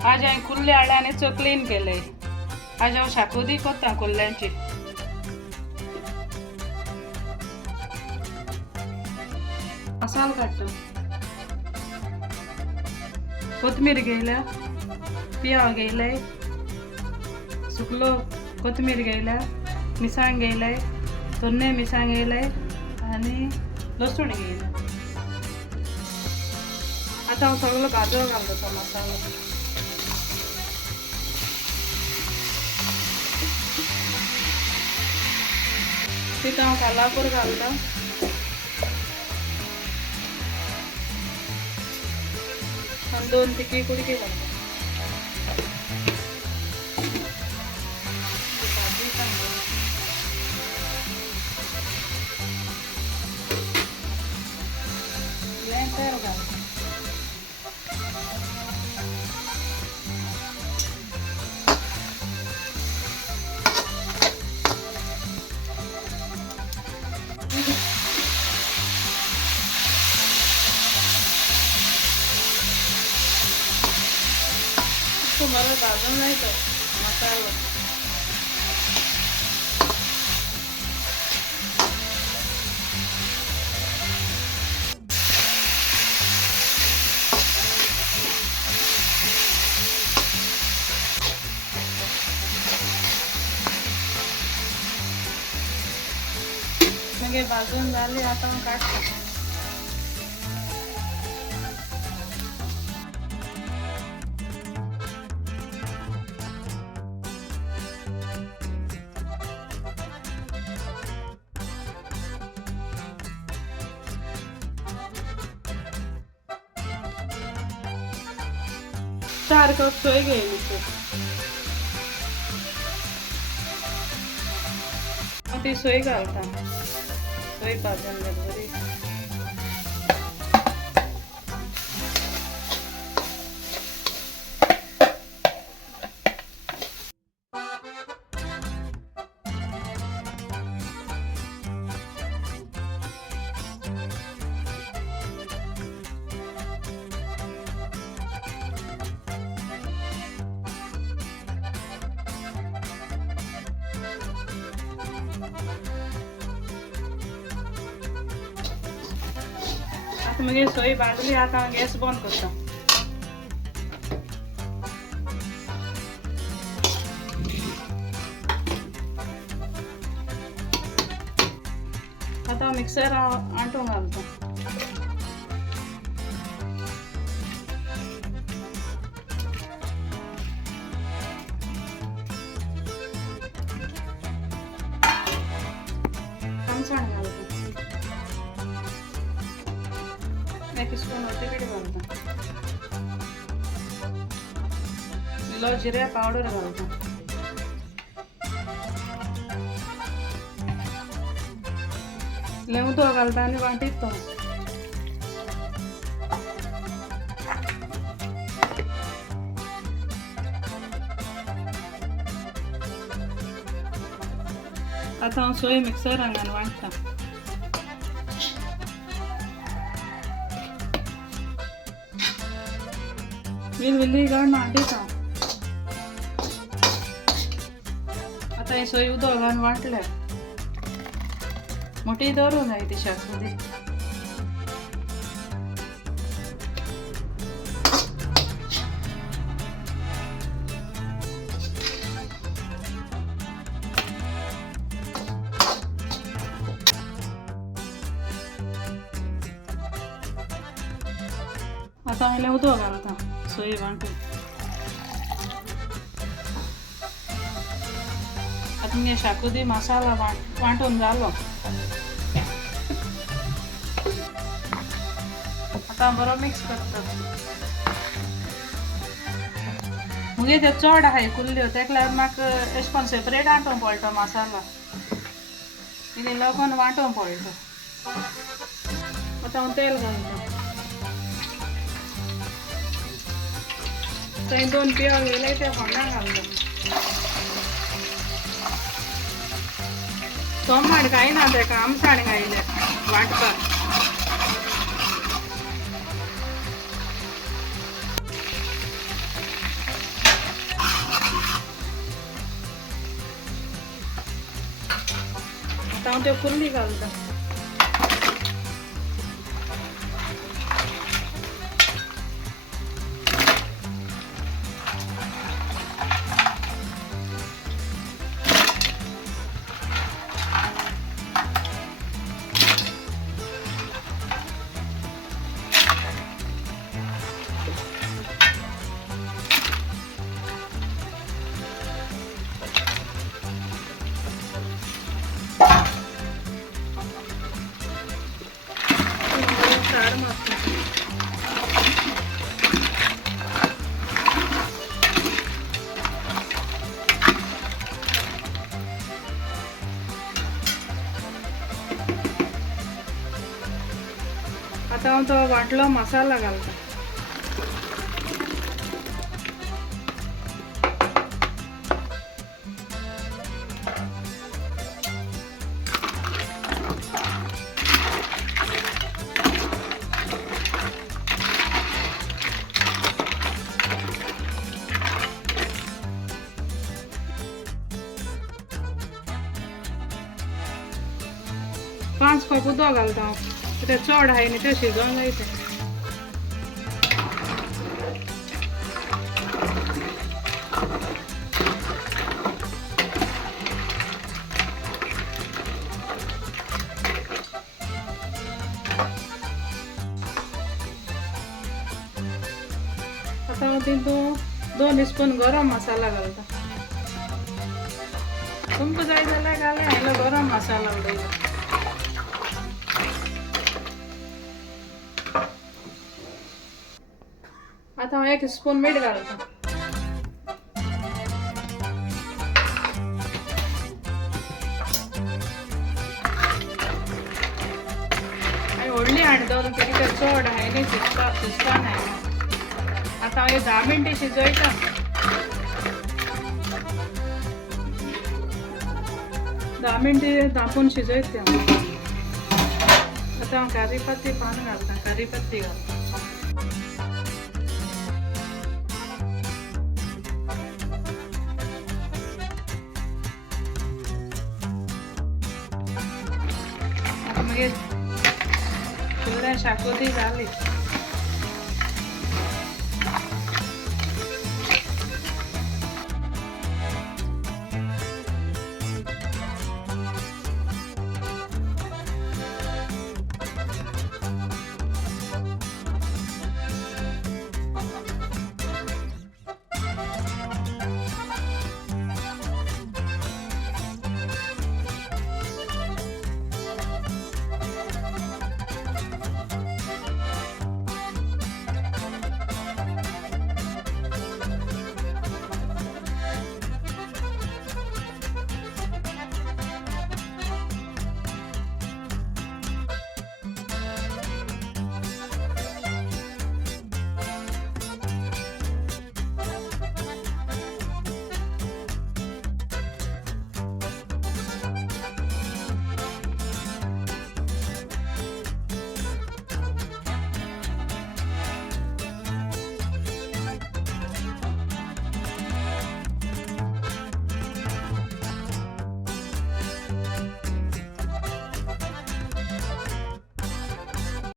आज हांवें कुल्ले हाडले आनी क्लीन केले. आज हांव शाकोती करता कुल्ल्यांची. मसालो काडटा. कोथमीर घेयल्या, पियाव घेयले, सुकलो कोथमीर घेयल्या, मिरसांग घेयले, तोन्ने मिरसांग घेयले आनी लसूण घेयले. आता हांव सगळो भाजून घालता तो मसालो. तितून हांव कालापूर घालता. आनी 2 तिखी कुडके घालता. तेल घालता. बरं भाजून नाही तो मसाला. मग भाजून झाले. आता मग काढतो. चार कप सोय घेयली. ती सोय घालता. सोय भाजून घाल बरी. मग सोय भाजली. आता गॅस बंद करता. आता मिक्सर आटून घालता. कणसाण घालता. 1 स्पून तिखट घालता. इल्लो जिरे पावडर घालता. इल्लें उदक घालता आनी वांटीत तो. आता हांव सोय मिक्सरान घालून वांटता. विल्ली घालून वांटीता. आता हे सोय उदक घालून वांटल्या. मोठी दवरूंक जाय ती शाकोती. आता हांवें उदक घालता सोय वांटून. आता मगे शाकोती मसाला वांटून जालो. आता बरो मिक्स करता. मुगे ते चड आहाय कुल्ल्यो तेका लागून म्हाका अशें करून सेपरेट वांटूंक पडटा मसाला. इल्लें लागून वांटूंक पडटा. आता हांव तेल घालता. थंय 2 पियाव घेयले ते फोंडां घालता. टोमाट घायना तेका आमटाण घायले वांटपाक. हांव त्यो कुल्ली घालता. आता हांव तो वाटलो मसाला घालता. पांच कप उदक घालता हांव. ते चड हाय न्ही ते शिजोवंक जाय ते. आता हांव तितून 2 स्पून गरम मसाला घालता. तुमकां जाय जाल्यार घाला, हांवें गरम मसाला उडयला. आता हांव 1 स्पून मीठ घालता. हांवें व्हडली हांडी दवरली कित्याक चड हाय न्ही शिजता न्हय. आता हांव 10 मिनटां शिजयता. 10 मिनटां धांपून शिजयता. आता हांव करीपत्ती पान घालता. करीपत्ती घालता. कुल्ल्या शाकोती जाली.